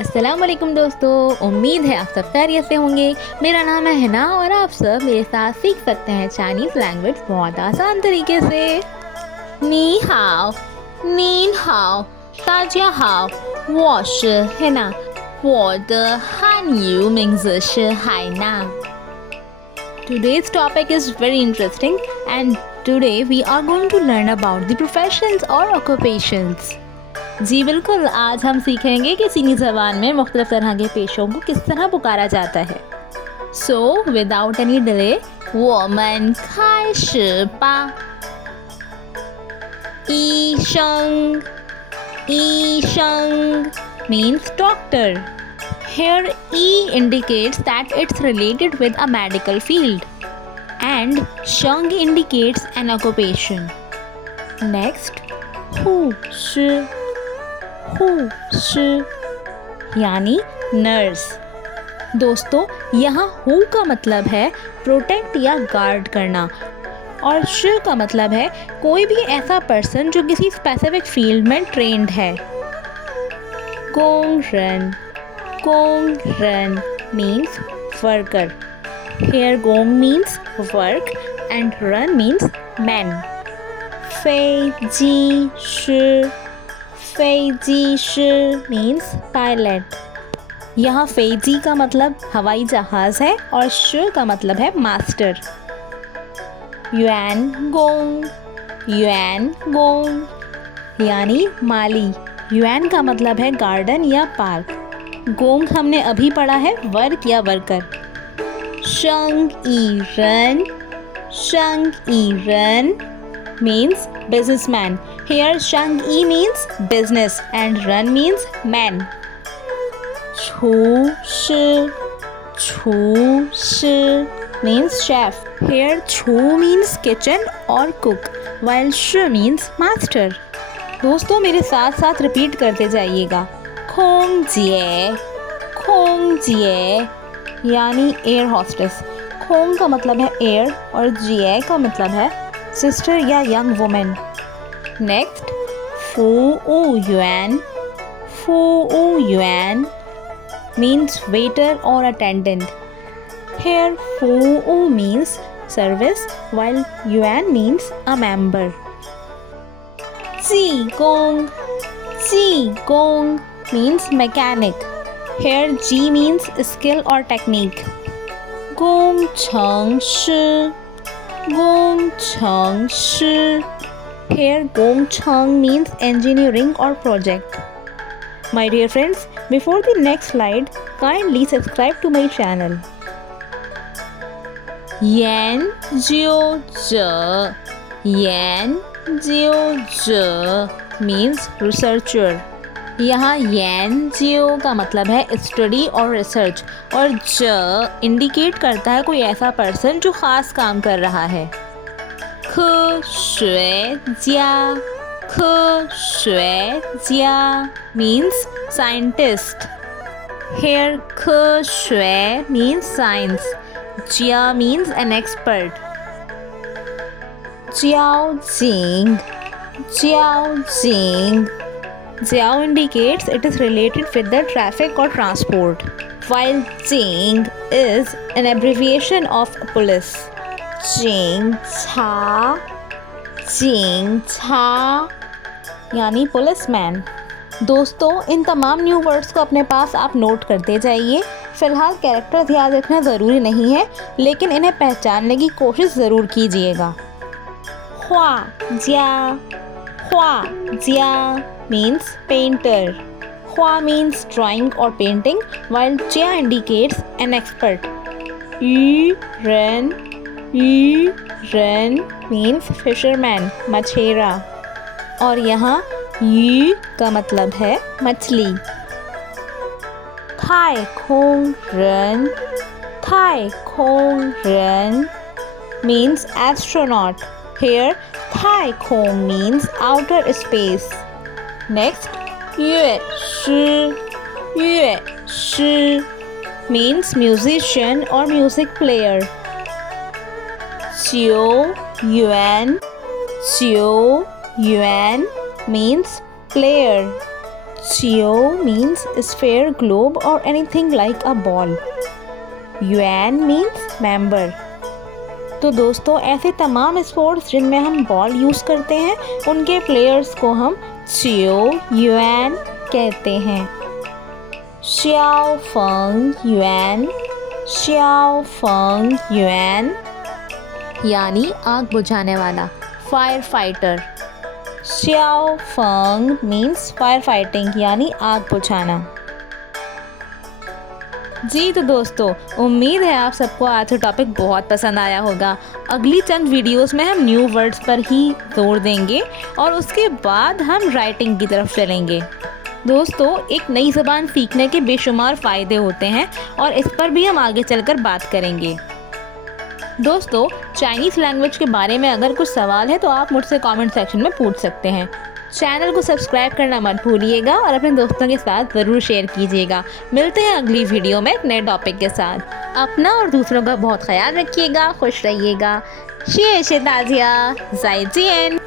अस्सलाम वालेकुम दोस्तों, उम्मीद है आप सब खैरियत से होंगे। मेरा नाम है हिना और आप सब मेरे साथ सीख सकते हैं चाइनीज़ लैंग्वेज बहुत आसान तरीके से। नी हाओ, नीन हाओ, ताजिया हाओ, 我是 Hina, 我的汉语名字是海娜。Today's topic is very interesting and today we are going to learn about the professions or occupations. जी बिल्कुल, आज हम सीखेंगे कि चीनी ज़बान में मुख्तलिफ तरह के पेशों को किस तरह पुकारा जाता है। So without any delay, 我们开始吧。医生，医生 means doctor. Here E indicates that it's related with a medical field and Sheng indicates an occupation. Next, 护士यानी नर्स। दोस्तों, यहाँ हु का मतलब है प्रोटेक्ट या गार्ड करना और श का मतलब है कोई भी ऐसा पर्सन जो किसी स्पेसिफिक फील्ड में ट्रेंड है। गोंग रन मीन्स वर्कर। Here गोंग मीन्स वर्क एंड रन मीन्स मैन। फेजी शी मीन्स पायलट। यहाँ फेजी का मतलब हवाई जहाज़ है और श का मतलब है मास्टर। युआन गोंग यानी माली। युआन का मतलब है गार्डन या पार्क। गोंग हमने अभी पढ़ा है वर्क या वर्कर। शंग ई रन means businessman. Here Shang Yi means business and run means man. Chu shi means chef. Here Chu means kitchen or cook while Shi means master. दोस्तों, मेरे साथ साथ रिपीट करते जाइएगा। खोंग जिए यानी एयर हॉस्टेस। खोंग का मतलब है एयर और जिए का मतलब है सिस्टर या यंग वुमेन। नेक्स्ट, फू yuan means waiter or attendant. Here फू means service while yuan means a member. जी गोंग means mechanic. Here G means skill or technique. गोंग छंग shi. Here Gong Chang means engineering or project. My dear friends, before the next slide, kindly subscribe to my channel. Yan jiu zhe means researcher. यहाँ yan जियो का मतलब है study और research और ज indicate करता है कोई ऐसा पर्सन जो ख़ास काम कर रहा है।科学家 means scientist. Here 科学 means science. 家 means an expert. 交警 Jiao indicates it is related with the traffic or transport, while Jing is an abbreviation of police. Jing cha यानी पुलिसमैन। दोस्तों, इन तमाम न्यू वर्ड्स को अपने पास आप नोट करते जाइए। फ़िलहाल characters याद रखना ज़रूरी नहीं है, लेकिन इन्हें पहचानने की कोशिश ज़रूर कीजिएगा। हुआ जिया means painter. Hua means drawing or painting, while Jia indicates an expert. Yu ren means fisherman, मछेरा। और यहाँ यू का मतलब है मछली। थाई खोंग रन means astronaut. Here Thai Kong means outer space. Next, 乐师 means musician or music player. 九yuan means player. Chiao means sphere, globe or anything like a ball. Yuan means member. तो दोस्तों ऐसे तमाम स्पोर्ट्स जिनमें हम बॉल यूज़ करते हैं उनके players को हम चियो युआन कहते हैं। श्याओ फेंग युआन, श्याओ फेंग युआन यानी आग बुझाने वाला, फायर फाइटर। श्याओ फेंग मीन्स फायर फाइटिंग यानी आग बुझाना। जी तो दोस्तों, उम्मीद है आप सबको आज का टॉपिक बहुत पसंद आया होगा। अगली चंद वीडियोस में हम न्यू वर्ड्स पर ही जोर देंगे और उसके बाद हम राइटिंग की तरफ चलेंगे। दोस्तों, एक नई ज़बान सीखने के बेशुमार फ़ायदे होते हैं और इस पर भी हम आगे चलकर बात करेंगे। दोस्तों, चाइनीज़ लैंग्वेज के बारे में अगर कुछ सवाल है तो आप मुझसे कमेंट सेक्शन में पूछ सकते हैं। चैनल को सब्सक्राइब करना मत भूलिएगा और अपने दोस्तों के साथ ज़रूर शेयर कीजिएगा। मिलते हैं अगली वीडियो में एक नए टॉपिक के साथ। अपना और दूसरों का बहुत ख्याल रखिएगा, खुश रहिएगा। शेर दाजिया, ज़ाइजियन।